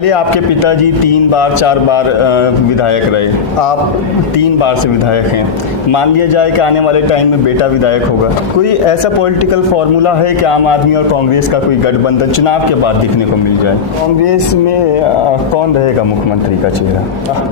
ये आपके पिताजी 3 बार 4 बार विधायक रहे, आप 3 बार से विधायक हैं। मान लिया जाए कि आने वाले टाइम में बेटा विधायक होगा, कोई ऐसा पॉलिटिकल फार्मूला है कि आम आदमी और कांग्रेस का कोई गठबंधन चुनाव के बाद दिखने को मिल जाए? कांग्रेस में कौन रहेगा मुख्यमंत्री का चेहरा?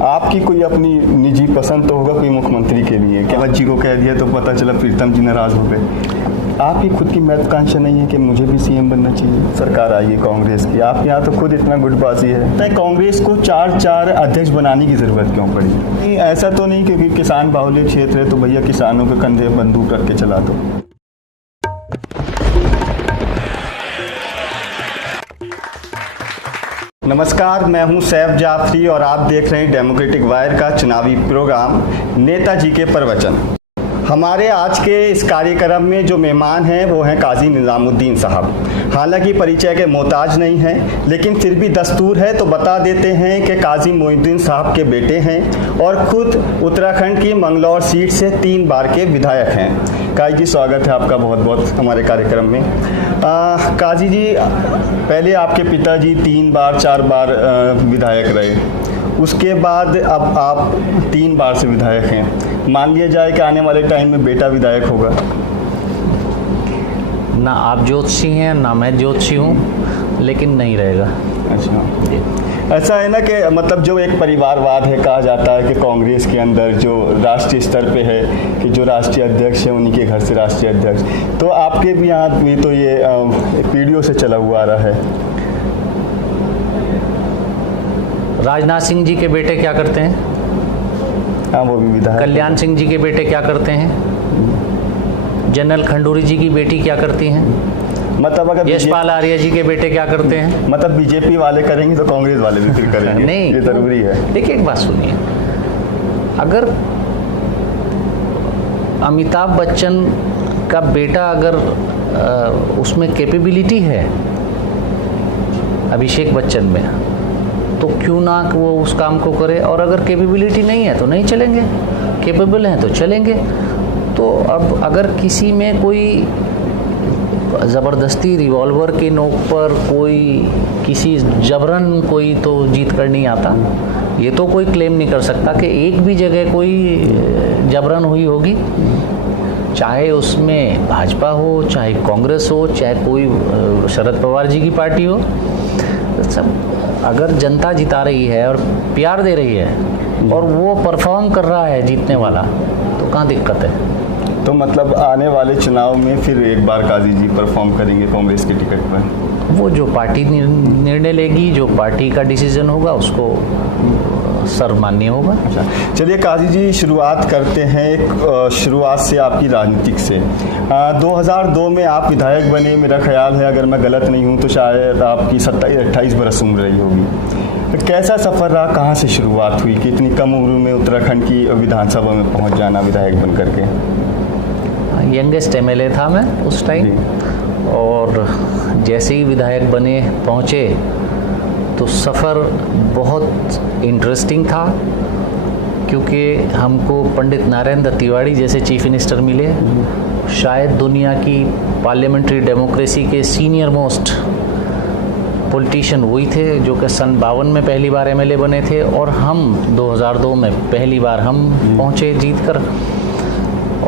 आपकी कोई अपनी निजी पसंद तो होगा कोई मुख्यमंत्री के लिए? क्या बच्ची को कह दिया तो पता चला प्रीतम जी नाराज हो गए। आपकी खुद की महत्वाकांक्षा नहीं है कि मुझे भी सीएम बनना चाहिए? सरकार आई है कांग्रेस की, आपके यहाँ तो खुद इतना गुटबाजी है। कांग्रेस को 4 अध्यक्ष बनाने की जरूरत क्यों पड़ी? नहीं, ऐसा तो नहीं क्योंकि किसान बाहुल्य क्षेत्र है तो भैया किसानों के कंधे बंदूक रख के चला दो। नमस्कार, मैं हूं सैफ जाफरी और आप देख रहे हैं डेमोक्रेटिक वायर का चुनावी प्रोग्राम नेताजी के प्रवचन। हमारे आज के इस कार्यक्रम में जो मेहमान हैं वो हैं काजी निजामुद्दीन साहब। हालांकि परिचय के मोहताज नहीं हैं, लेकिन फिर भी दस्तूर है तो बता देते हैं कि काजी मोइनुद्दीन साहब के बेटे हैं और खुद उत्तराखंड की मंगलौर सीट से 3 बार के विधायक हैं। काजी जी, स्वागत है आपका बहुत बहुत हमारे कार्यक्रम में। काजी जी, पहले आपके पिताजी 3 बार 4 बार विधायक रहे, उसके बाद अब आप 3 बार से विधायक हैं। मान लिया जाए कि आने वाले टाइम में बेटा विधायक होगा? ना आप ज्योतिषी हैं ना मैं ज्योतिषी हूँ, लेकिन नहीं रहेगा। अच्छा, ऐसा है ना कि मतलब जो एक परिवारवाद है, कहा जाता है कि कांग्रेस के अंदर जो राष्ट्रीय स्तर पे है कि जो राष्ट्रीय अध्यक्ष है उन्हीं के घर से राष्ट्रीय अध्यक्ष, तो आपके भी यहाँ भी तो ये पीढ़ियों से चला हुआ आ रहा है। राजनाथ सिंह जी के बेटे क्या करते हैं? हाँ, वो भी विधायक। कल्याण सिंह जी के बेटे क्या करते हैं? जनरल खंडूरी जी की बेटी क्या करती हैं? मतलब अगर यशपाल आर्य जी के बेटे क्या करते हैं? मतलब बीजेपी वाले करेंगे तो कांग्रेस वाले भी फिर करेंगे। नहीं, ये जरूरी है। देखिए, एक बात सुनिए, अगर अमिताभ बच्चन का बेटा अगर उसमें कैपेबिलिटी है अभिषेक बच्चन में, तो क्यों ना वो उस काम को करे। और अगर कैपेबिलिटी नहीं है तो नहीं चलेंगे, कैपेबल हैं तो चलेंगे। तो अब अगर किसी में कोई ज़बरदस्ती रिवॉल्वर के नोक पर कोई किसी जबरन कोई तो जीत कर नहीं आता, ये तो कोई क्लेम नहीं कर सकता कि एक भी जगह कोई जबरन हुई होगी, चाहे उसमें भाजपा हो, चाहे कांग्रेस हो, चाहे कोई शरद पवार जी की पार्टी हो। सब अगर जनता जिता रही है और प्यार दे रही है और वो परफॉर्म कर रहा है जीतने वाला, तो कहाँ दिक्कत है? तो मतलब आने वाले चुनाव में फिर एक बार काजी जी परफॉर्म करेंगे कांग्रेस के टिकट पर? वो जो पार्टी निर्णय लेगी, जो पार्टी का डिसीजन होगा उसको सर्वमान्य होगा। अच्छा, चलिए काजी जी, शुरुआत करते हैं एक शुरुआत से आपकी राजनीतिक से। 2002 में आप विधायक बने, मेरा ख्याल है अगर मैं गलत नहीं हूँ तो शायद आपकी 27-28 बरस उम्र रही होगी। कैसा सफ़र रहा, कहाँ से शुरुआत हुई कि इतनी कम उम्र में उत्तराखंड की विधानसभा में पहुँच जाना विधायक बन करके? यंगेस्ट एमएलए था मैं उस टाइम, और जैसे ही विधायक बने पहुँचे तो सफ़र बहुत इंटरेस्टिंग था, क्योंकि हमको पंडित नारायण दत्त तिवारी जैसे चीफ मिनिस्टर मिले। शायद दुनिया की पार्लियामेंट्री डेमोक्रेसी के सीनियर मोस्ट पॉलिटिशियन वही थे जो कि सन 52 में पहली बार एमएलए बने थे, और हम 2002 में पहली बार हम पहुँचे जीत कर।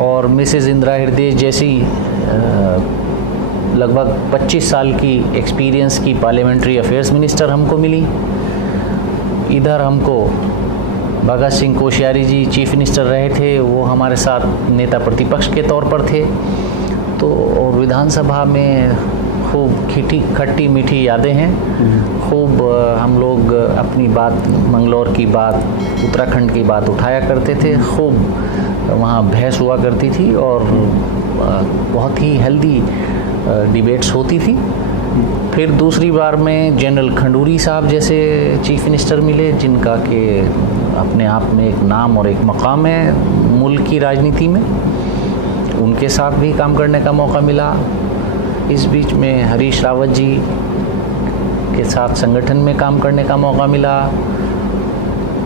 और मिसेस इंदिरा हृदय जैसी लगभग 25 साल की एक्सपीरियंस की पार्लियामेंट्री अफेयर्स मिनिस्टर हमको मिली। इधर हमको भगत सिंह कोश्यारी जी चीफ मिनिस्टर रहे थे, वो हमारे साथ नेता प्रतिपक्ष के तौर पर थे। तो और विधानसभा में खूब खट्टी मीठी यादें हैं। खूब हम लोग अपनी बात, मंगलौर की बात, उत्तराखंड की बात उठाया करते थे। खूब वहाँ बहस हुआ करती थी और बहुत ही हेल्दी डिबेट्स होती थी। फिर दूसरी बार में जनरल खंडूरी साहब जैसे चीफ मिनिस्टर मिले, जिनका कि अपने आप में एक नाम और एक मकाम है मुल्क की राजनीति में। उनके साथ भी काम करने का मौका मिला। इस बीच में हरीश रावत जी के साथ संगठन में काम करने का मौका मिला।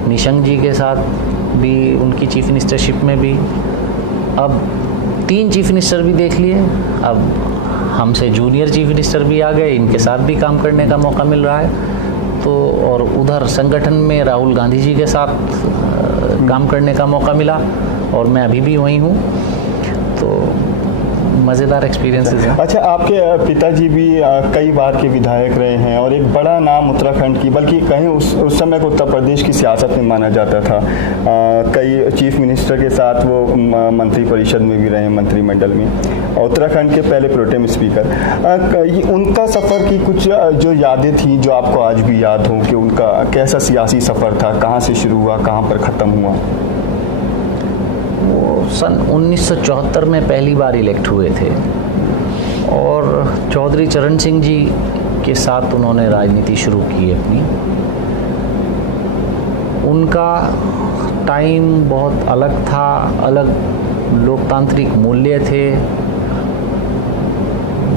निशंक जी के साथ भी उनकी चीफ मिनिस्टरशिप में भी। अब 3 चीफ मिनिस्टर भी देख लिए, अब हमसे जूनियर चीफ मिनिस्टर भी आ गए, इनके साथ भी काम करने का मौका मिल रहा है। तो और उधर संगठन में राहुल गांधी जी के साथ काम करने का मौका मिला और मैं अभी भी वहीं हूँ, तो मज़ेदार एक्सपीरियंसेस है। अच्छा, आपके पिताजी भी कई बार के विधायक रहे हैं और एक बड़ा नाम उत्तराखंड की, बल्कि कहीं उस समय को उत्तर प्रदेश की सियासत में माना जाता था। कई चीफ मिनिस्टर के साथ वो मंत्री परिषद में भी रहे, मंत्रिमंडल में, और उत्तराखंड के पहले प्रोटेम स्पीकर। उनका सफ़र की कुछ जो यादें थी जो आपको आज भी याद हो कि उनका कैसा सियासी सफ़र था, कहाँ से शुरू हुआ, कहाँ पर ख़त्म हुआ? सन 1974 में पहली बार इलेक्ट हुए थे और चौधरी चरण सिंह जी के साथ उन्होंने राजनीति शुरू की अपनी। उनका टाइम बहुत अलग था, अलग लोकतांत्रिक मूल्य थे,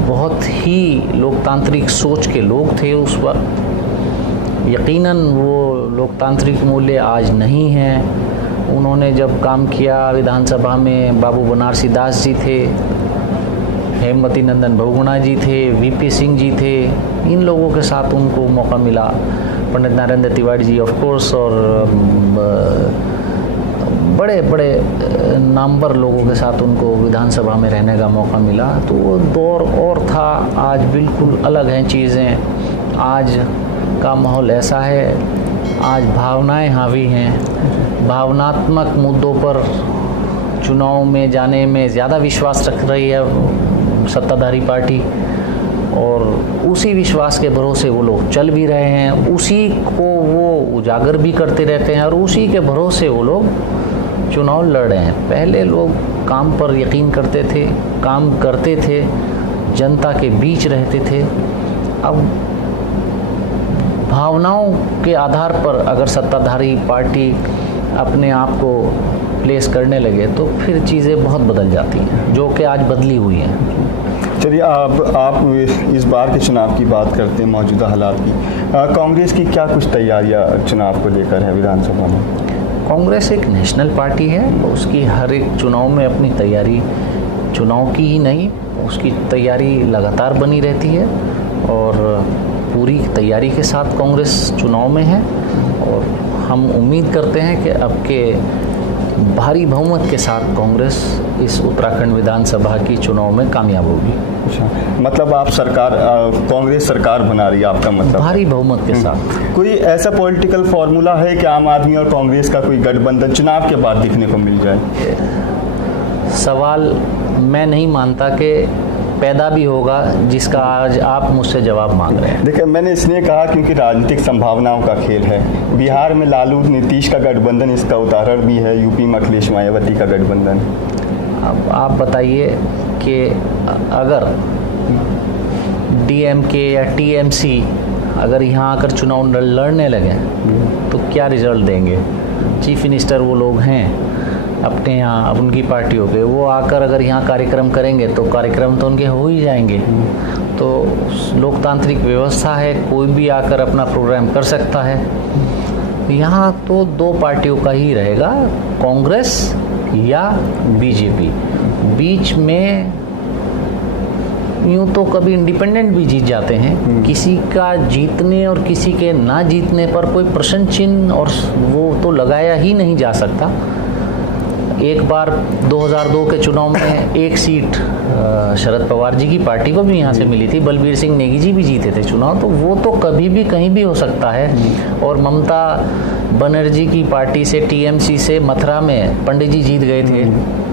बहुत ही लोकतांत्रिक सोच के लोग थे उस वक्त। यकीनन वो लोकतांत्रिक मूल्य आज नहीं हैं। उन्होंने जब काम किया विधानसभा में, बाबू बनारसी दास जी थे, हेमवती नंदन बहुगुणा जी थे, वीपी सिंह जी थे, इन लोगों के साथ उनको मौका मिला। पंडित नरेंद्र तिवारी जी ऑफ कोर्स, और बड़े बड़े नामवर लोगों के साथ उनको विधानसभा में रहने का मौका मिला। तो वो दौर और था, आज बिल्कुल अलग हैं चीज़ें। आज का माहौल ऐसा है, आज भावनाएं हावी हैं। भावनात्मक मुद्दों पर चुनाव में जाने में ज़्यादा विश्वास रख रही है सत्ताधारी पार्टी, और उसी विश्वास के भरोसे वो लोग चल भी रहे हैं, उसी को वो उजागर भी करते रहते हैं और उसी के भरोसे वो लोग चुनाव लड़ रहे हैं। पहले लोग काम पर यकीन करते थे, काम करते थे, जनता के बीच रहते थे। अब भावनाओं के आधार पर अगर सत्ताधारी पार्टी अपने आप को प्लेस करने लगे तो फिर चीज़ें बहुत बदल जाती हैं, जो कि आज बदली हुई हैं। चलिए, आप इस बार के चुनाव की बात करते हैं, मौजूदा हालात की। कांग्रेस की क्या कुछ तैयारियां चुनाव को लेकर है विधानसभा में? कांग्रेस एक नेशनल पार्टी है, उसकी हर एक चुनाव में अपनी तैयारी, चुनाव की ही नहीं, उसकी तैयारी लगातार बनी रहती है और पूरी तैयारी के साथ कांग्रेस चुनाव में है। और हम उम्मीद करते हैं कि अब के भारी बहुमत के साथ कांग्रेस इस उत्तराखंड विधानसभा की चुनाव में कामयाब होगी। अच्छा, मतलब आप कांग्रेस सरकार बना रही है, आपका मतलब? भारी बहुमत के साथ। कोई ऐसा पॉलिटिकल फार्मूला है कि आम आदमी और कांग्रेस का कोई गठबंधन चुनाव के बाद दिखने को मिल जाए? सवाल मैं नहीं मानता कि पैदा भी होगा जिसका आज आप मुझसे जवाब मांग रहे हैं। देखिए, मैंने इसलिए कहा क्योंकि राजनीतिक संभावनाओं का खेल है। बिहार में लालू नीतीश का गठबंधन इसका उदाहरण भी है, यूपी में अखिलेश मायावती का गठबंधन। अब आप बताइए कि अगर डीएमके या टीएमसी अगर यहाँ आकर चुनाव लड़ने लगे तो क्या रिजल्ट देंगे? चीफ मिनिस्टर वो लोग हैं अपने यहाँ, अब उनकी पार्टियों के, वो आकर अगर यहाँ कार्यक्रम करेंगे तो कार्यक्रम तो उनके हो ही जाएंगे। तो लोकतांत्रिक व्यवस्था है, कोई भी आकर अपना प्रोग्राम कर सकता है। यहाँ तो दो पार्टियों का ही रहेगा, कांग्रेस या बीजेपी। बीच में यूँ तो कभी इंडिपेंडेंट भी जीत जाते हैं, किसी का जीतने और किसी के ना जीतने पर कोई प्रश्न चिन्ह और वो तो लगाया ही नहीं जा सकता। एक बार 2002 के चुनाव में एक सीट शरद पवार जी की पार्टी को भी यहाँ से मिली थी, बलबीर सिंह नेगी जी भी जीते थे चुनाव, तो वो तो कभी भी कहीं भी हो सकता है। और ममता बनर्जी की पार्टी से, टीएमसी से मथुरा में पंडित जी जीत गए थे।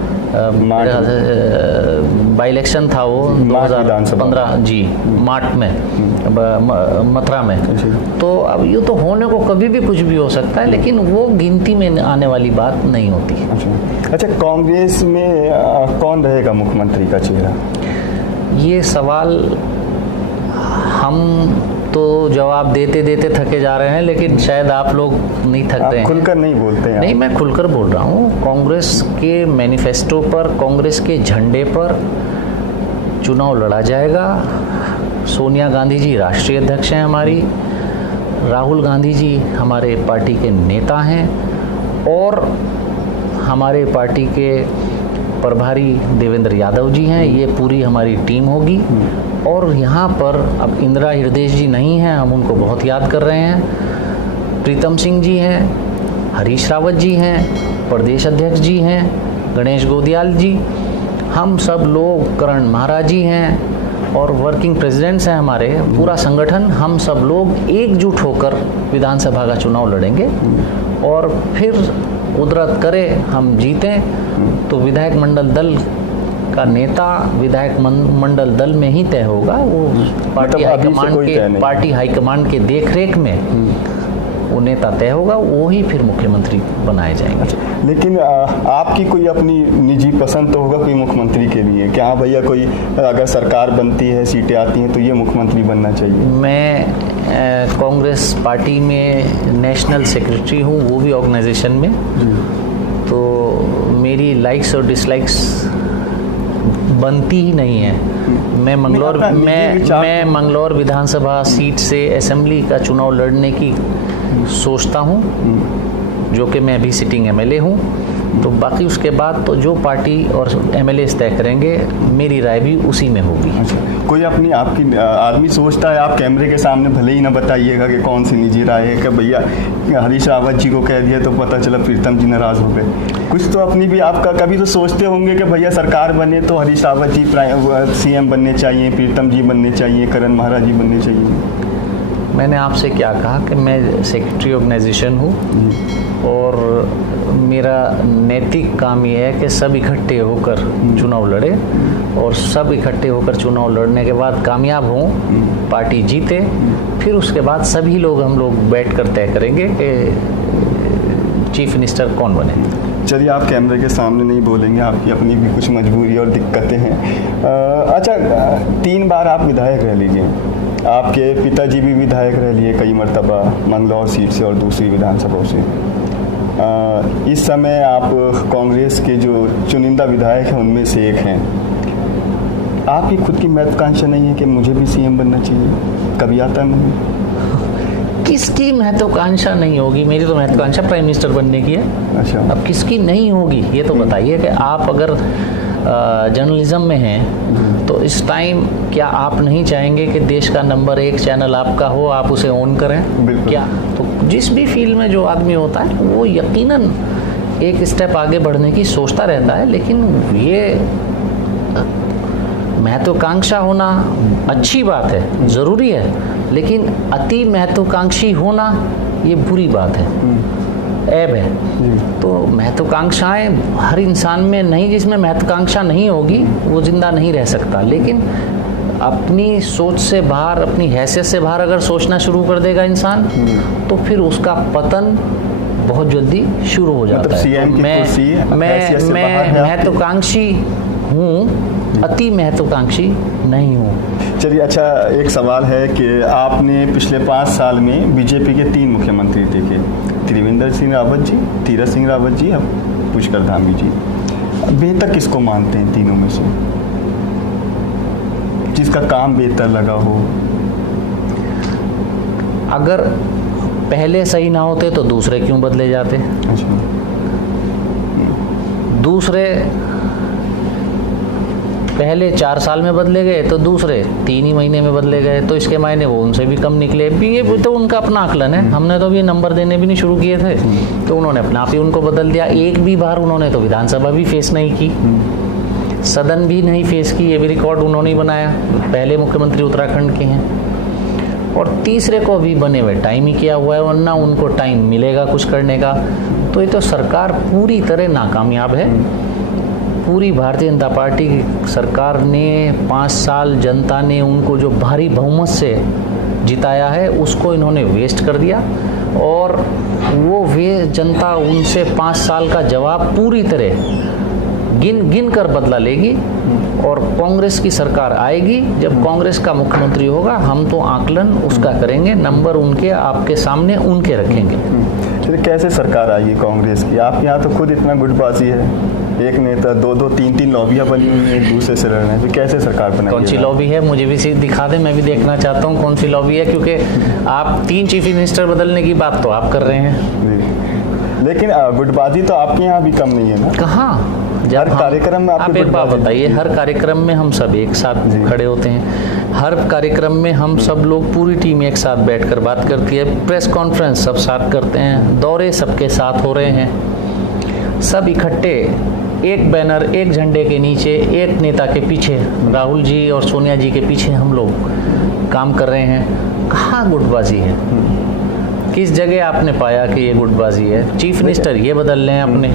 बाई इलेक्शन था वो 2015 जी, मार्च में मथुरा में। तो अब ये तो होने को कभी भी कुछ भी हो सकता है, लेकिन वो गिनती में आने वाली बात नहीं होती। अच्छा, कांग्रेस में कौन रहेगा मुख्यमंत्री का चेहरा? ये सवाल हम तो जवाब देते देते थके जा रहे हैं, लेकिन शायद आप लोग नहीं थक रहे हैं। खुलकर नहीं बोलते हैं? नहीं, मैं खुलकर बोल रहा हूँ। कांग्रेस के मैनिफेस्टो पर, कांग्रेस के झंडे पर चुनाव लड़ा जाएगा। सोनिया गांधी जी राष्ट्रीय अध्यक्ष हैं हमारी, राहुल गांधी जी हमारे पार्टी के नेता हैं और हमारे पार्टी के प्रभारी देवेंद्र यादव जी हैं। ये पूरी हमारी टीम होगी और यहाँ पर अब इंदिरा हृदय जी नहीं हैं, हम उनको बहुत याद कर रहे हैं। प्रीतम सिंह जी हैं, हरीश रावत जी हैं, प्रदेश अध्यक्ष जी हैं, गणेश गोदियाल जी, हम सब लोग, करण महाराज जी हैं और वर्किंग प्रेसिडेंट्स हैं हमारे, पूरा संगठन, हम सब लोग एकजुट होकर विधानसभा का चुनाव लड़ेंगे और फिर कुदरत करे हम जीतें तो विधायक मंडल दल का नेता विधायक मंडल दल में ही तय होगा। वो पार्टी हाईकमांड के देखरेख में वो नेता तय होगा, वो ही फिर मुख्यमंत्री बनाए जाएंगे। लेकिन आपकी कोई अपनी निजी पसंद तो होगा कोई मुख्यमंत्री के लिए? क्या भैया कोई अगर सरकार बनती है, सीटें आती हैं तो ये मुख्यमंत्री बनना चाहिए? मैं कांग्रेस पार्टी में नेशनल सेक्रेटरी हूँ, वो भी ऑर्गेनाइजेशन में, तो मेरी लाइक्स और डिसलाइक्स बनती ही नहीं है। मैं मंगलौर विधानसभा सीट से असेंबली का चुनाव लड़ने की सोचता हूँ, जो कि मैं अभी सिटिंग एमएलए हूँ। तो बाकी उसके बाद तो जो पार्टी और एमएलए तय करेंगे, मेरी राय भी उसी में होगी। अच्छा, कोई अपनी आपकी आदमी सोचता है, आप कैमरे के सामने भले ही ना बताइएगा कि कौन सी निजी राय है, कि भैया हरीश रावत जी को कह दिया तो पता चला प्रीतम जी नाराज हो गए, कुछ तो अपनी भी आपका कभी तो सोचते होंगे कि भैया सरकार बने तो हरीश रावत जी सीएम बनने चाहिए, प्रीतम जी बनने चाहिए, करण महाराज जी बनने चाहिए? मैंने आपसे क्या कहा कि मैं सेक्रेटरी ऑर्गेनाइजेशन हूँ और मेरा नैतिक काम ये है कि सब इकट्ठे होकर चुनाव लड़े और सब इकट्ठे होकर चुनाव लड़ने के बाद कामयाब हों, पार्टी जीते, फिर उसके बाद सभी लोग हम लोग बैठकर तय करेंगे कि चीफ मिनिस्टर कौन बने। चलिए, आप कैमरे के सामने नहीं बोलेंगे, आपकी अपनी भी कुछ मजबूरी और दिक्कतें हैं। अच्छा, 3 बार आप विधायक रह लीजिए, आपके पिताजी भी विधायक रह लिए कई मरतबा मंगलौर सीट से और दूसरी विधानसभाओं से। इस समय आप कांग्रेस के जो चुनिंदा विधायक हैं उनमें से एक हैं। आपकी खुद की महत्वाकांक्षा नहीं है कि मुझे भी सीएम बनना चाहिए? कभी आता नहीं? किसकी महत्वाकांक्षा नहीं होगी? मेरी तो महत्वाकांक्षा प्राइम मिनिस्टर बनने की है। अच्छा, अब किसकी नहीं होगी ये तो बताइए। कि आप अगर जर्नलिज्म में हैं तो इस टाइम क्या आप नहीं चाहेंगे कि देश का नंबर 1 चैनल आपका हो, आप उसे ऑन करें? क्या? तो जिस भी फील्ड में जो आदमी होता है वो यकीनन एक स्टेप आगे बढ़ने की सोचता रहता है, लेकिन ये महत्वाकांक्षा होना अच्छी बात है, ज़रूरी है, लेकिन अति महत्वाकांक्षी होना ये बुरी बात है, ऐब है। तो महत्वाकांक्षाएं हर इंसान में नहीं, जिसमें महत्वाकांक्षा नहीं होगी वो जिंदा नहीं रह सकता। लेकिन अपनी सोच से बाहर, अपनी हैसियत से बाहर अगर सोचना शुरू कर देगा इंसान तो फिर उसका पतन बहुत जल्दी शुरू हो जाता है। तो मैं महत्वाकांक्षी हूँ, अति महत्वाकांक्षी नहीं हूँ। चलिए, अच्छा, एक सवाल है कि आपने पिछले 5 साल में बीजेपी के 3 मुख्यमंत्री देखे, त्रिवेंद्र सिंह रावत जी, तीरथ सिंह रावत जी और पुष्कर धामी जी। बेहतर किसको मानते हैं तीनों में से, जिसका काम बेहतर लगा हो? अगर पहले सही ना होते तो दूसरे क्यों बदले जाते? अच्छा। दूसरे पहले 4 साल में बदले गए तो दूसरे 3 ही महीने में बदले गए, तो इसके मायने वो उनसे भी कम निकले। ये तो उनका अपना आकलन है, हमने तो अभी नंबर देने भी नहीं शुरू किए थे, तो उन्होंने अपने आप ही उनको बदल दिया। एक भी बार उन्होंने तो विधानसभा भी फेस नहीं की, सदन भी नहीं फेस की, ये भी रिकॉर्ड उन्होंने ही बनाया। पहले मुख्यमंत्री उत्तराखंड के हैं और तीसरे को भी बने हुए टाइम ही किया हुआ है, वरना उनको टाइम मिलेगा कुछ करने का। तो ये तो सरकार पूरी तरह नाकामयाब है। पूरी भारतीय जनता पार्टी की सरकार ने 5 साल जनता ने उनको जो भारी बहुमत से जिताया है उसको इन्होंने वेस्ट कर दिया और वो जनता उनसे 5 साल का जवाब पूरी तरह गिन कर बदला लेगी। और कांग्रेस की सरकार आएगी, जब कांग्रेस का मुख्यमंत्री होगा हम तो आकलन उसका करेंगे, नंबर उनके आपके सामने उनके रखेंगे। चलिए, कैसे सरकार आएगी कांग्रेस की? आपके यहाँ तो खुद इतना गुटबाजी है, एक नेता 2-2 3-3 लॉबियाँ बनी हुई हैं एक दूसरे से लड़ने, तो कैसे सरकार बनाएगी? कौन सी लॉबी है मुझे भी दिखा दें, मैं भी देखना चाहता हूँ कौन सी लॉबी है, क्योंकि आप 3 चीफ मिनिस्टर बदलने की बात तो आप कर रहे हैं, लेकिन गुटबाजी तो आपके यहाँ भी कम नहीं है ना? कहाँ? हर कार्यक्रम में आप एक बात बताइए, हर कार्यक्रम में हम सब एक साथ खड़े होते हैं, हर कार्यक्रम में हम सब लोग पूरी टीम एक साथ बैठकर बात करती है, प्रेस कॉन्फ्रेंस सब साथ करते हैं, दौरे सबके साथ हो रहे हैं, सब इकट्ठे एक बैनर, एक झंडे के नीचे, एक नेता के पीछे, राहुल जी और सोनिया जी के पीछे हम लोग काम कर रहे हैं। कहाँ गुटबाजी है? किस जगह आपने पाया कि ये गुटबाजी है? चीफ मिनिस्टर ये बदल लें अपने।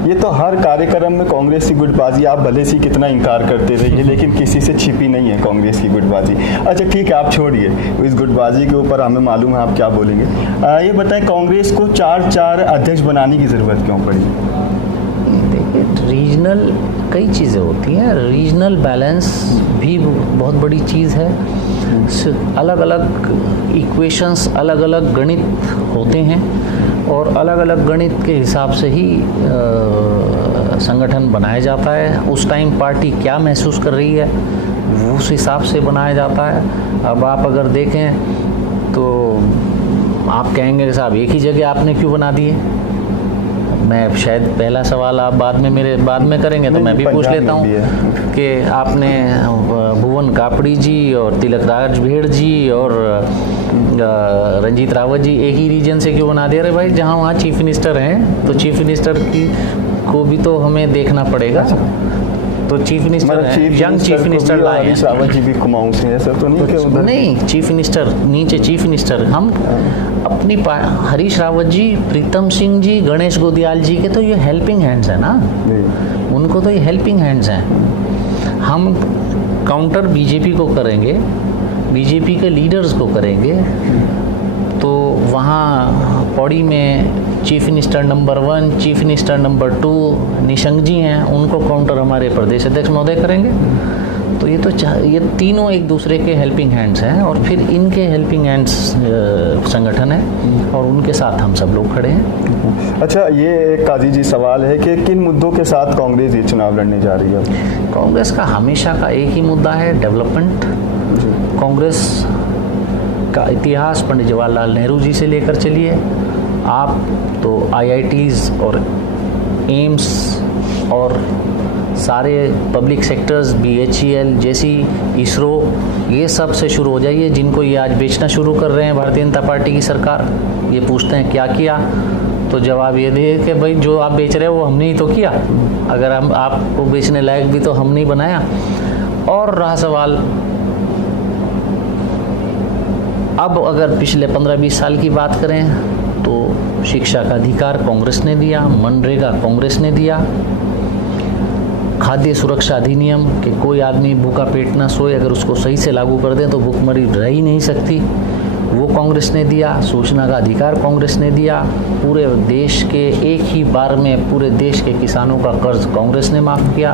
ये तो हर कार्यक्रम में कांग्रेस की गुटबाजी, आप भले से कितना इनकार करते रहिए, लेकिन किसी से छिपी नहीं है कांग्रेस की गुटबाजी। अच्छा ठीक है, आप छोड़िए इस गुटबाजी के ऊपर, हमें मालूम है आप क्या बोलेंगे। ये बताएं, कांग्रेस को 4 अध्यक्ष बनाने की ज़रूरत क्यों पड़ी? देखिए, रीजनल कई चीज़ें होती हैं, रीजनल बैलेंस भी बहुत बड़ी चीज़ है। अलग अलग इक्वेशंस, अलग अलग गणित होते हैं और अलग अलग गणित के हिसाब से ही संगठन बनाया जाता है। उस टाइम पार्टी क्या महसूस कर रही है वो उस हिसाब से बनाया जाता है। अब आप अगर देखें तो आप कहेंगे कि साहब एक ही जगह आपने क्यों बना दिए। मैं शायद पहला सवाल आप बाद में करेंगे तो मैं भी पूछ लेता हूँ कि आपने भुवन कापड़ी जी और तिलक राज भेड़ जी और रंजीत रावत जी एक ही रीजन से क्यों बना दिया? अरे भाई, जहाँ वहाँ चीफ मिनिस्टर हैं तो चीफ मिनिस्टर को भी तो हमें देखना पड़ेगा। तो chief minister young chief minister लाए हैं, रावत जी भी कुमाऊं से ऐसा तो नहीं कि उधर नहीं, चीफ मिनिस्टर नीचे चीफ मिनिस्टर हम अपनी हरीश रावत जी, प्रीतम सिंह जी, गणेश गोदियाल जी के तो ये हेल्पिंग हैंड्स है ना, उनको तो ये हेल्पिंग हैंड्स हैं। हम काउंटर बीजेपी को करेंगे, बीजेपी के लीडर्स को करेंगे, तो वहाँ पौड़ी में chief minister number 1, chief minister number 2 Nishank ji हैं, उनको काउंटर हमारे प्रदेश अध्यक्ष महोदय करेंगे। तो ये तीनों एक दूसरे के हेल्पिंग हैंड्स हैं और फिर इनके हेल्पिंग हैंड्स संगठन है और उनके साथ हम सब लोग खड़े हैं। अच्छा, ये एक काजी जी सवाल है कि किन मुद्दों के साथ कांग्रेस ये चुनाव लड़ने जा रही है? कांग्रेस का हमेशा का एक ही मुद्दा है, डेवलपमेंट। कांग्रेस का इतिहास पंडित जवाहरलाल नेहरू जी से लेकर चलिए आप तो IITs और एम्स और सारे पब्लिक सेक्टर्स, BHEL जैसी, इसरो, ये सब से शुरू हो जाइए। जिनको ये आज बेचना शुरू कर रहे हैं भारतीय जनता पार्टी की सरकार, ये पूछते हैं क्या किया, तो जवाब ये दे कि भाई जो आप बेच रहे हो वो हमने ही तो किया, अगर हम आपको बेचने लायक भी तो हमने ही बनाया। और रहा सवाल, अब अगर पिछले 15-20 साल की बात करें तो शिक्षा का अधिकार कांग्रेस ने दिया, मनरेगा कांग्रेस ने दिया, खाद्य सुरक्षा अधिनियम कि कोई आदमी भूखा पेट ना सोए, अगर उसको सही से लागू कर दें तो भूखमरी रह ही नहीं सकती, वो कांग्रेस ने दिया। सूचना का अधिकार कांग्रेस ने दिया। पूरे देश के एक ही बार में पूरे देश के किसानों का कर्ज कांग्रेस ने माफ़ किया।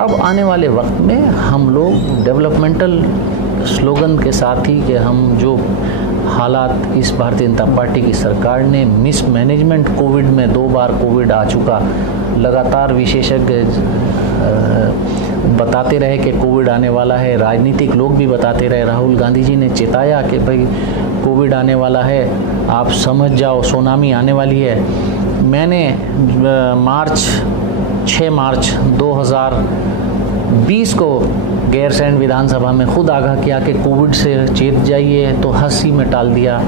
अब आने वाले वक्त में हम लोग डेवलपमेंटल स्लोगन के साथ ही कि हम जो हालात इस भारतीय जनता पार्टी की सरकार ने मिसमैनेजमेंट, कोविड में 2 बार कोविड आ चुका, लगातार विशेषज्ञ बताते रहे कि कोविड आने वाला है, राजनीतिक लोग भी बताते रहे, राहुल गांधी जी ने चेताया कि भाई कोविड आने वाला है, आप समझ जाओ, सुनामी आने वाली है। मैंने 6 मार्च 2020 को गैरसैंण विधानसभा में खुद आगाह किया कि कोविड से चेत जाइए, तो हंसी में टाल दिया।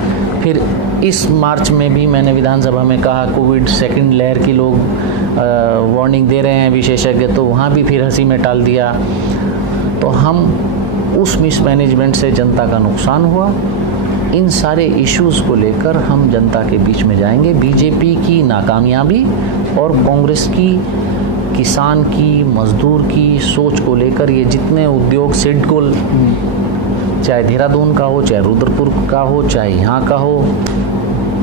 फिर इस मार्च में भी मैंने विधानसभा में कहा कोविड सेकंड लहर की लोग वार्निंग दे रहे हैं विशेषज्ञ, तो वहाँ भी फिर हंसी में टाल दिया। तो हम उस मिसमैनेजमेंट से जनता का नुकसान हुआ। इन सारे इश्यूज़ को लेकर हम जनता के बीच में जाएंगे। बीजेपी की नाकामयाबी और कांग्रेस की किसान की, मजदूर की सोच को लेकर ये जितने उद्योग सिडकुल, चाहे देहरादून का हो, चाहे रुद्रपुर का हो, चाहे यहाँ का हो,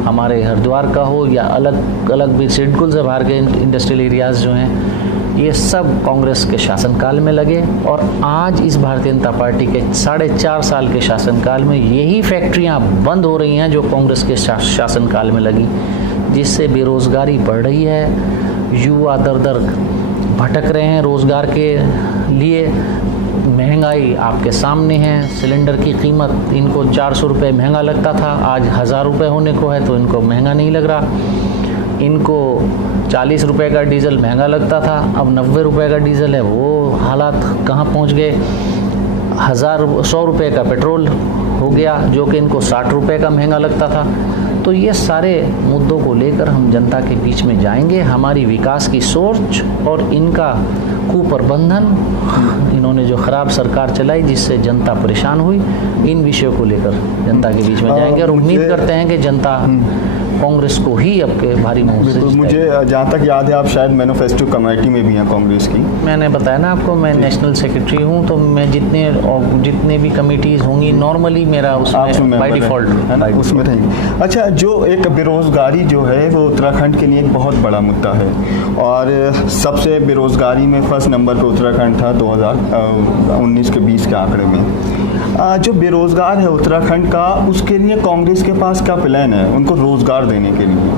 हमारे हरिद्वार का हो, या अलग अलग भी सिडकुल से बाहर के इंडस्ट्रियल एरियाज़ जो हैं, ये सब कांग्रेस के शासनकाल में लगे। और आज इस भारतीय जनता पार्टी के 4.5 साल के शासनकाल में यही फैक्ट्रियाँ बंद हो रही हैं जो कांग्रेस के शासनकाल में लगी, जिससे बेरोज़गारी बढ़ रही है, युवा दर दर भटक रहे हैं रोज़गार के लिए। महंगाई आपके सामने है, सिलेंडर की कीमत इनको 400 रुपये महंगा लगता था, आज 1000 रुपये होने को है, तो इनको महंगा नहीं लग रहा। इनको 40 रुपए का डीजल महंगा लगता था, अब 90 रुपए का डीजल है। वो हालात कहाँ पहुँच गए। 100 रुपए का पेट्रोल हो गया जो कि इनको 60 रुपए का महंगा लगता था। तो ये सारे मुद्दों को लेकर हम जनता के बीच में जाएंगे। हमारी विकास की सोच और इनका कुप्रबंधन, इन्होंने जो खराब सरकार चलाई जिससे जनता परेशान हुई, इन विषयों को लेकर जनता के बीच में जाएंगे और उम्मीद करते हैं कि जनता कांग्रेस को ही अब के भारी मुंह से। मुझे जहाँ तक याद है आप शायद मैनिफेस्टो कमेटी में भी हैं कांग्रेस की। मैंने बताया ना आपको, मैं नेशनल सेक्रेटरी हूँ, तो मैं जितने भी कमिटीज़ होंगी नॉर्मली मेरा उसमें बाय डिफ़ॉल्ट है ना, उसमें रहेंगे। अच्छा, जो एक बेरोज़गारी जो है वो उत्तराखंड के लिए एक बहुत बड़ा मुद्दा है और सबसे बेरोज़गारी में फर्स्ट नंबर पे उत्तराखंड था 2019 के 20 के आंकड़े में। जो बेरोज़गार है उत्तराखंड का, उसके लिए कांग्रेस के पास क्या प्लान है उनको रोज़गार देने के लिए?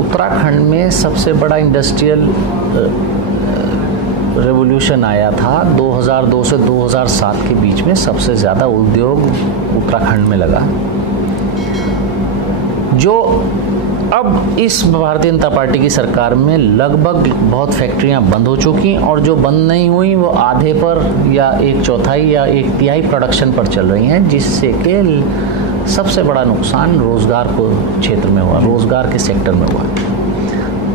उत्तराखंड में सबसे बड़ा इंडस्ट्रियल रेवोल्यूशन आया था 2002 से 2007 के बीच में। सबसे ज़्यादा उद्योग उत्तराखंड में लगा, जो अब इस भारतीय जनता पार्टी की सरकार में लगभग बहुत फैक्ट्रियां बंद हो चुकी और जो बंद नहीं हुई वो आधे पर या 1/4 या 1/3 प्रोडक्शन पर चल रही हैं, जिससे कि सबसे बड़ा नुकसान रोज़गार को क्षेत्र में हुआ, रोज़गार के सेक्टर में हुआ।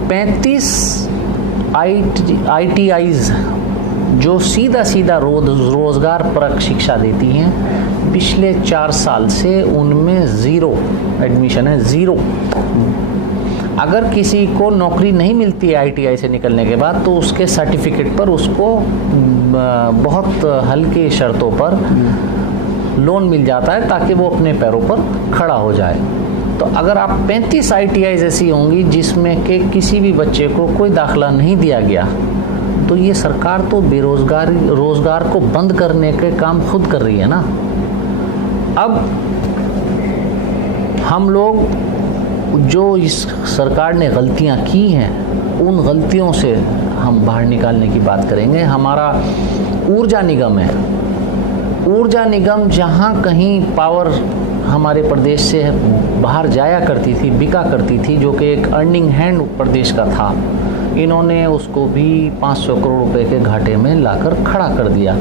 35 ITIs जो सीधा रोज़गार परक शिक्षा देती हैं, पिछले 4 साल से उनमें ज़ीरो एडमिशन है, ज़ीरो। अगर किसी को नौकरी नहीं मिलती है ITI से निकलने के बाद, तो उसके सर्टिफिकेट पर उसको बहुत हल्की शर्तों पर लोन मिल जाता है ताकि वो अपने पैरों पर खड़ा हो जाए। तो अगर आप 35 ITIs ऐसी होंगी जिसमें कि किसी भी बच्चे को कोई दाखला नहीं दिया गया, तो ये सरकार तो रोज़गार को बंद करने के काम खुद कर रही है ना। अब हम लोग जो इस सरकार ने गलतियां की हैं, उन गलतियों से हम बाहर निकालने की बात करेंगे। हमारा ऊर्जा निगम है, ऊर्जा निगम जहां कहीं पावर हमारे प्रदेश से बाहर जाया करती थी, बिका करती थी, जो कि एक अर्निंग हैंड प्रदेश का था, इन्होंने उसको भी 500 करोड़ रुपए के घाटे में लाकर खड़ा कर दिया।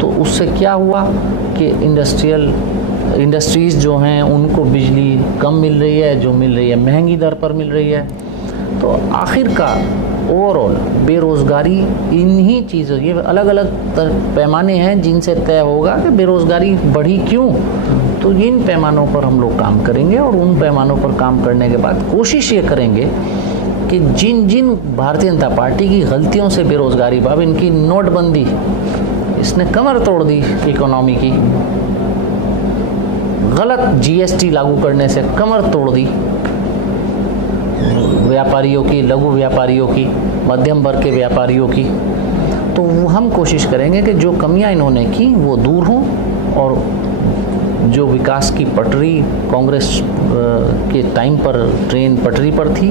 तो उससे क्या हुआ कि इंडस्ट्रीज़ जो हैं उनको बिजली कम मिल रही है, जो मिल रही है महंगी दर पर मिल रही है। तो आखिरकार ओवरऑल बेरोज़गारी इन्हीं चीज़ों, ये अलग अलग पैमाने हैं जिनसे तय होगा कि बेरोज़गारी बढ़ी क्यों। तो इन पैमानों पर हम लोग काम करेंगे और उन पैमानों पर काम करने के बाद कोशिश ये करेंगे कि जिन भारतीय जनता पार्टी की गलतियों से बेरोज़गारी, अब इनकी नोटबंदी, इसने कमर तोड़ दी इकोनॉमी की, गलत GST लागू करने से कमर तोड़ दी व्यापारियों की, लघु व्यापारियों की, मध्यम वर्ग के व्यापारियों की। तो हम कोशिश करेंगे कि जो कमियां इन्होंने की वो दूर हों और जो विकास की पटरी कांग्रेस के टाइम पर ट्रेन पटरी पर थी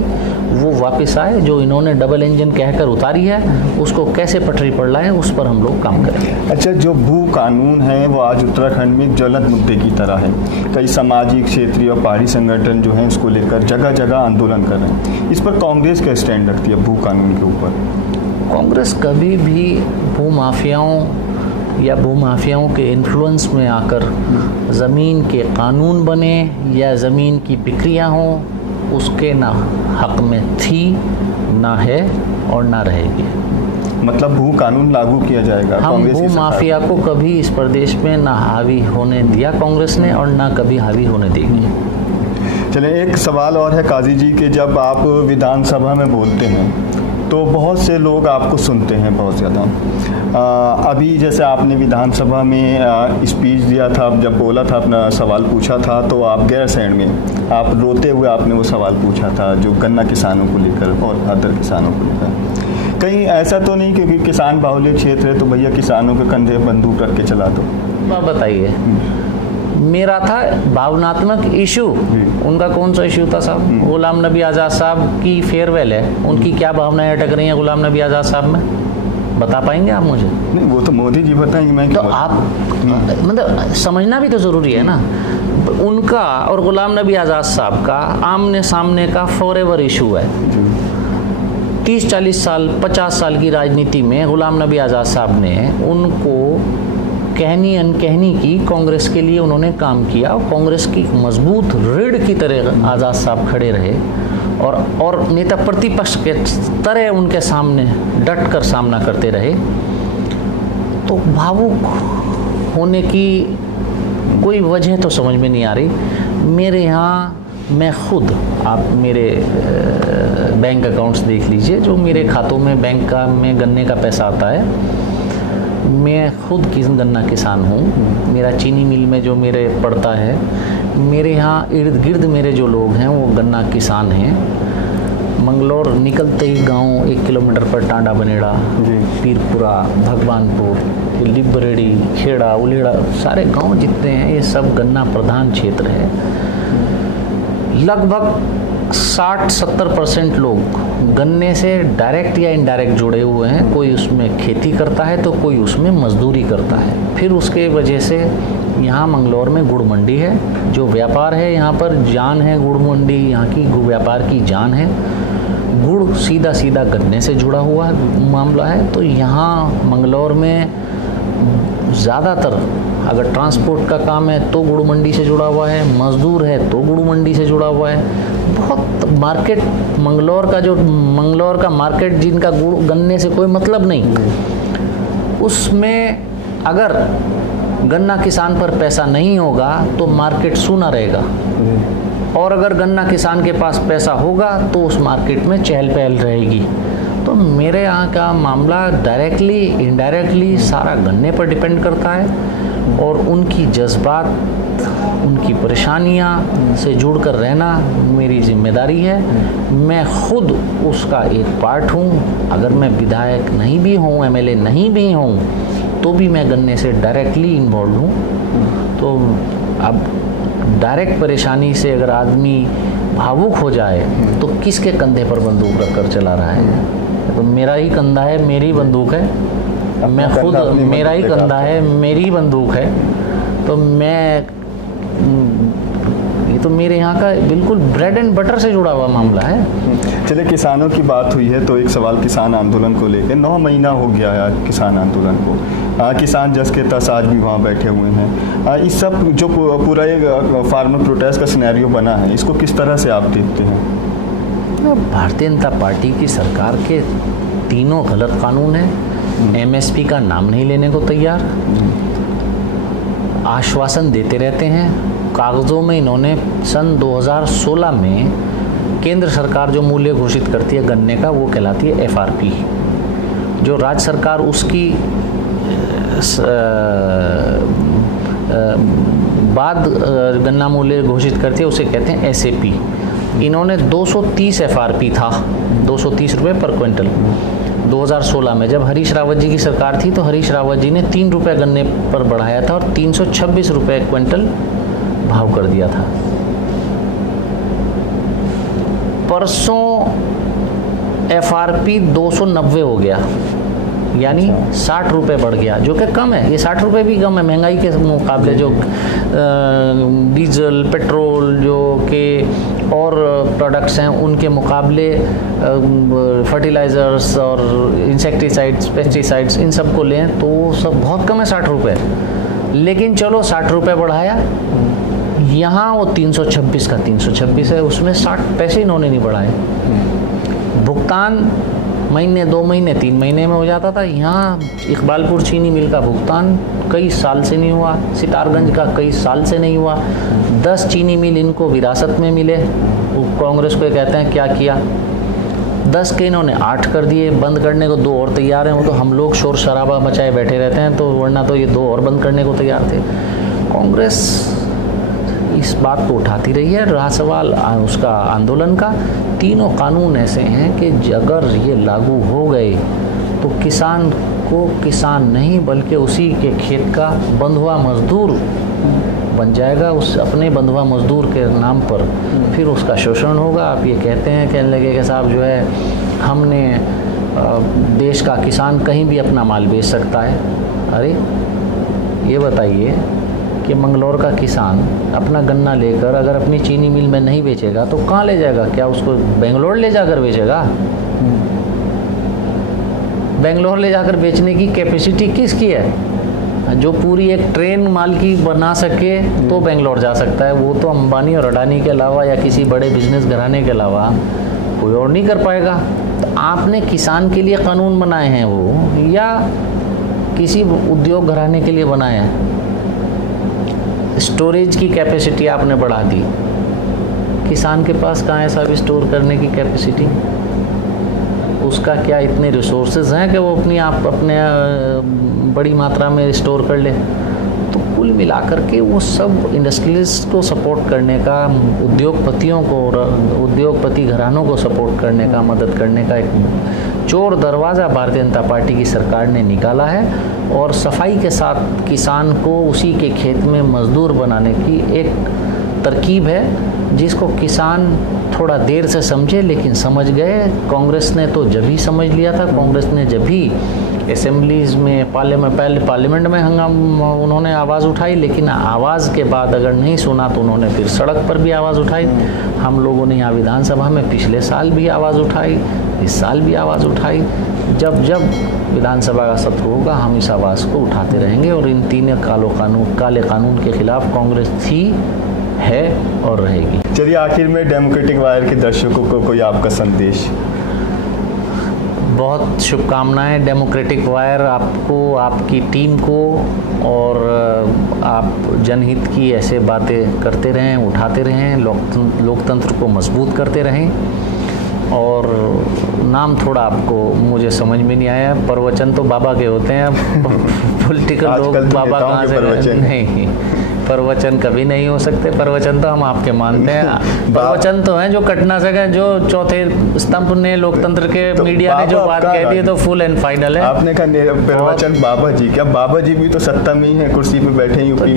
वो वापस आए। जो इन्होंने डबल इंजन कहकर उतारी है उसको कैसे पटरी पर लाएं, उस पर हम लोग काम करेंगे। अच्छा, जो भू कानून है वो आज उत्तराखंड में एक ज्वलंत मुद्दे की तरह है। कई सामाजिक, क्षेत्रीय और पहाड़ी संगठन जो हैं इसको लेकर जगह जगह आंदोलन कर रहे हैं। इस पर कांग्रेस का स्टैंड रखती है भू कानून के ऊपर? कांग्रेस कभी भी भूमाफियाओं या भूमाफियाओं के इन्फ्लुएंस में आकर ज़मीन के कानून बने या ज़मीन की बिक्रियां हों, उसके ना हक में थी, ना है और ना रहेगी। मतलब भू कानून लागू किया जाएगा? हम भू माफिया को कभी इस प्रदेश में ना हावी होने दिया कांग्रेस ने और ना कभी हावी होने देगी। चलिए, एक सवाल और है काजी जी कि जब आप विधानसभा में बोलते हैं तो बहुत से लोग आपको सुनते हैं बहुत ज़्यादा। अभी जैसे आपने विधानसभा में स्पीच दिया था, जब बोला था, अपना सवाल पूछा था, तो आप गैर सैंड में आप रोते हुए आपने वो सवाल पूछा था जो गन्ना किसानों को लेकर और अदर किसानों को लेकर। कहीं ऐसा तो नहीं क्योंकि किसान बाहुल्य क्षेत्र है तो भैया किसानों के कंधे बंदूक रख के चला दो? आप बताइए, मेरा था भावनात्मक इशू, उनका कौन सा इशू था साहब? गुलाम नबी आज़ाद साहब की फेयरवेल है, उनकी क्या भावनाएं अटक रही हैं गुलाम नबी आज़ाद साहब में? बता पाएंगे आप मुझे? नहीं, वो तो मोदी जी बताएंगे, मैं तो आप मतलब समझना भी तो ज़रूरी है ना। उनका और गुलाम नबी आज़ाद साहब का आमने सामने का फॉरएवर इशू है। 30-40 साल 50 साल की राजनीति में गुलाम नबी आज़ाद साहब ने उनको कहनी अनकहनी की कांग्रेस के लिए उन्होंने काम किया और कांग्रेस की मजबूत रीढ़ की तरह आज़ाद साहब खड़े रहे और नेता प्रतिपक्ष के तरह उनके सामने डट कर सामना करते रहे। तो भावुक होने की कोई वजह तो समझ में नहीं आ रही। मेरे यहाँ मैं खुद, आप मेरे बैंक अकाउंट्स देख लीजिए, जो मेरे खातों में बैंक का में गन्ने का पैसा आता है। मैं खुद गन्ना किसान हूँ। मेरा चीनी मिल में जो मेरे पड़ता है, मेरे यहाँ इर्द गिर्द मेरे जो लोग हैं वो गन्ना किसान हैं। मंगलौर निकलते ही गांव 1 किलोमीटर पर टांडा बनेड़ा, पीरपुरा, भगवानपुर, लिबरेड़ी, खेड़ा, उलेड़ा, सारे गांव जितने हैं ये सब गन्ना प्रधान क्षेत्र है। लगभग 60-70% लोग गन्ने से डायरेक्ट या इनडायरेक्ट जुड़े हुए हैं। कोई उसमें खेती करता है तो कोई उसमें मजदूरी करता है। फिर उसके वजह से यहाँ मंगलौर में गुड़ मंडी है, जो व्यापार है यहाँ पर जान है। गुड़ मंडी यहाँ की व्यापार की जान है। गुड़ सीधा सीधा गन्ने से जुड़ा हुआ मामला है। तो यहाँ मंगलौर में ज़्यादातर अगर ट्रांसपोर्ट का काम है तो गुड़ मंडी से जुड़ा हुआ है, मजदूर है तो गुड़ मंडी से जुड़ा हुआ है। बहुत मार्केट मंगलौर का मार्केट, जिनका गुड़ गन्ने से कोई मतलब नहीं, उसमें अगर गन्ना किसान पर पैसा नहीं होगा तो मार्केट सूना रहेगा, और अगर गन्ना किसान के पास पैसा होगा तो उस मार्केट में चहल पहल रहेगी। तो मेरे यहाँ का मामला डायरेक्टली इनडायरेक्टली सारा गन्ने पर डिपेंड करता है, और उनकी जज्बात, उनकी परेशानियाँ से जुड़कर रहना मेरी जिम्मेदारी है। मैं खुद उसका एक पार्ट हूँ। अगर मैं विधायक नहीं भी हूँ, एमएलए नहीं भी हूँ, तो भी मैं गन्ने से डायरेक्टली इन्वॉल्व हूँ। तो अब डायरेक्ट परेशानी से अगर आदमी भावुक हो जाए तो किसके कंधे पर बंदूक रख कर चला रहा है? तो मेरा ही कंधा है, मेरी बंदूक है। मैं खुद, मेरा ही कंधा है, मेरी बंदूक है। तो मैं, ये तो मेरे यहाँ का बिल्कुल ब्रेड एंड बटर से जुड़ा हुआ मामला है। चलिए, किसानों की बात हुई है तो एक सवाल किसान आंदोलन को लेकर। 9 महीना हो गया है आज किसान आंदोलन को। किसान जस के तस आज भी वहाँ बैठे हुए हैं। इस सब जो पूरा एक फार्मर प्रोटेस्ट का सिनेरियो बना है, इसको किस तरह से आप देखते हैं? भारतीय जनता पार्टी की सरकार के तीनों गलत कानून हैं। एमएसपी का नाम नहीं लेने को तैयार, आश्वासन देते रहते हैं। कागज़ों में इन्होंने सन 2016 में केंद्र सरकार जो मूल्य घोषित करती है गन्ने का, वो कहलाती है एफआरपी। जो राज्य सरकार उसकी बाद गन्ना मूल्य घोषित करती है, उसे कहते हैं एसएपी। इन्होंने 230 एफआरपी था, 230 रुपये पर क्विंटल 2016 में। जब हरीश रावत जी की सरकार थी तो हरीश रावत जी ने 3 रुपये गन्ने पर बढ़ाया था और 326 रुपये क्विंटल भाव कर दिया था। परसों एफआरपी 290 हो गया, यानी 60 रुपये बढ़ गया, जो कि कम है। ये 60 रुपये भी कम है महंगाई के मुकाबले। जो डीजल, पेट्रोल जो के और प्रोडक्ट्स हैं उनके मुकाबले, फर्टिलाइज़र्स और इंसेक्टिसाइड्स, पेस्टिसाइड्स, इन सब को लें तो सब बहुत कम है 60 रुपये। लेकिन चलो 60 रुपये बढ़ाया, यहाँ वो 326 का 326 है, उसमें 60 पैसे इन्होंने नहीं बढ़ाए। भुगतान महीने, 2 महीने, 3 महीने में हो जाता था। यहाँ इकबालपुर चीनी मिल का भुगतान कई साल से नहीं हुआ, सितारगंज का कई साल से नहीं हुआ। 10 चीनी मिल इनको विरासत में मिले, वो कांग्रेस को कहते हैं क्या किया। 10 के इन्होंने 8 कर दिए, बंद करने को 2 और तैयार हैं। वो तो हम लोग शोर शराबा मचाए बैठे रहते हैं, तो वरना तो ये 2 और बंद करने को तैयार थे। कांग्रेस इस बात को उठाती रही है। रहा सवाल उसका आंदोलन का, तीनों कानून ऐसे हैं कि अगर ये लागू हो गए तो किसान को किसान नहीं बल्कि उसी के खेत का बंधुआ मजदूर बन जाएगा। उस अपने बंधुआ मजदूर के नाम पर फिर उसका शोषण होगा। आप ये कहते हैं, कहने लगे कि साहब जो है हमने देश का किसान कहीं भी अपना माल बेच सकता है। अरे ये बताइए कि मंगलौर का किसान अपना गन्ना लेकर अगर अपनी चीनी मिल में नहीं बेचेगा तो कहाँ ले जाएगा? क्या उसको बेंगलोर ले जाकर बेचेगा? बेंगलोर ले जाकर बेचने की कैपेसिटी किसकी है? जो पूरी एक ट्रेन माल की बना सके तो बेंगलोर जा सकता है। वो तो अंबानी और अडानी के अलावा या किसी बड़े बिजनेस घराने के अलावा कोई और नहीं कर पाएगा। तो आपने किसान के लिए कानून बनाए हैं वो, या किसी उद्योग घराने के लिए बनाए हैं? स्टोरेज की कैपेसिटी आपने बढ़ा दी, किसान के पास कहाँ है साहब स्टोर करने की कैपेसिटी? उसका क्या इतने रिसोर्सेज हैं कि वो अपने बड़ी मात्रा में स्टोर कर ले? तो कुल मिलाकर के वो सब इंडस्ट्रियलिस्ट को सपोर्ट करने का, उद्योगपतियों को, उद्योगपति घरानों को सपोर्ट करने का, मदद करने का एक चोर दरवाज़ा भारतीय जनता पार्टी की सरकार ने निकाला है। और सफाई के साथ किसान को उसी के खेत में मजदूर बनाने की एक तरकीब है, जिसको किसान थोड़ा देर से समझे लेकिन समझ गए। कांग्रेस ने तो जब ही समझ लिया था। कांग्रेस ने जब भी असेंबलीज़ में, पार्लियामेंट में उन्होंने आवाज़ उठाई, लेकिन आवाज़ के बाद अगर नहीं सुना तो उन्होंने फिर सड़क पर भी आवाज़ उठाई। हम लोगों ने यहाँ विधानसभा में पिछले साल भी आवाज़ उठाई, इस साल भी आवाज़ उठाई। जब जब विधानसभा का सत्र होगा हम इस आवाज़ को उठाते रहेंगे। और इन तीनों काले कानून के खिलाफ कांग्रेस थी, है और रहेगी। चलिए, आखिर में डेमोक्रेटिक वायर के दर्शकों को कोई आपका संदेश? बहुत शुभकामनाएं डेमोक्रेटिक वायर आपको, आपकी टीम को, और आप जनहित की ऐसे बातें करते रहें, उठाते रहें, लोकतंत्र को मजबूत करते रहें। और नाम थोड़ा आपको मुझे समझ में नहीं आया, प्रवचन तो बाबा के होते हैं, पॉलिटिकल लोग बाबा कहाँ से? नहीं, प्रवचन कभी नहीं हो सकते। प्रवचन तो हम आपके मानते हैं। प्रवचन तो हैं जो कट ना सके, जो चौथे स्तंभ ने लोकतंत्र के तो मीडिया ने जो बात कह दी है तो फुल एंड फाइनल है। आपने कहा प्रवचन बाबा जी, क्या बाबा जी भी तो सत्ता में ही है, कुर्सी पे बैठे ही? तो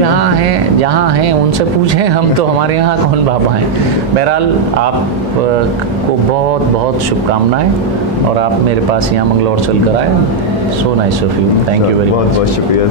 जहाँ हैं उनसे पूछें, हम तो, हमारे यहाँ कौन बाबा हैं। बहरहाल आपको बहुत बहुत शुभकामनाएं, और आप मेरे पास यहाँ मंगलौर चल कर आए। So nice of you, thank you very much. बहुत बहुत शुक्रिया।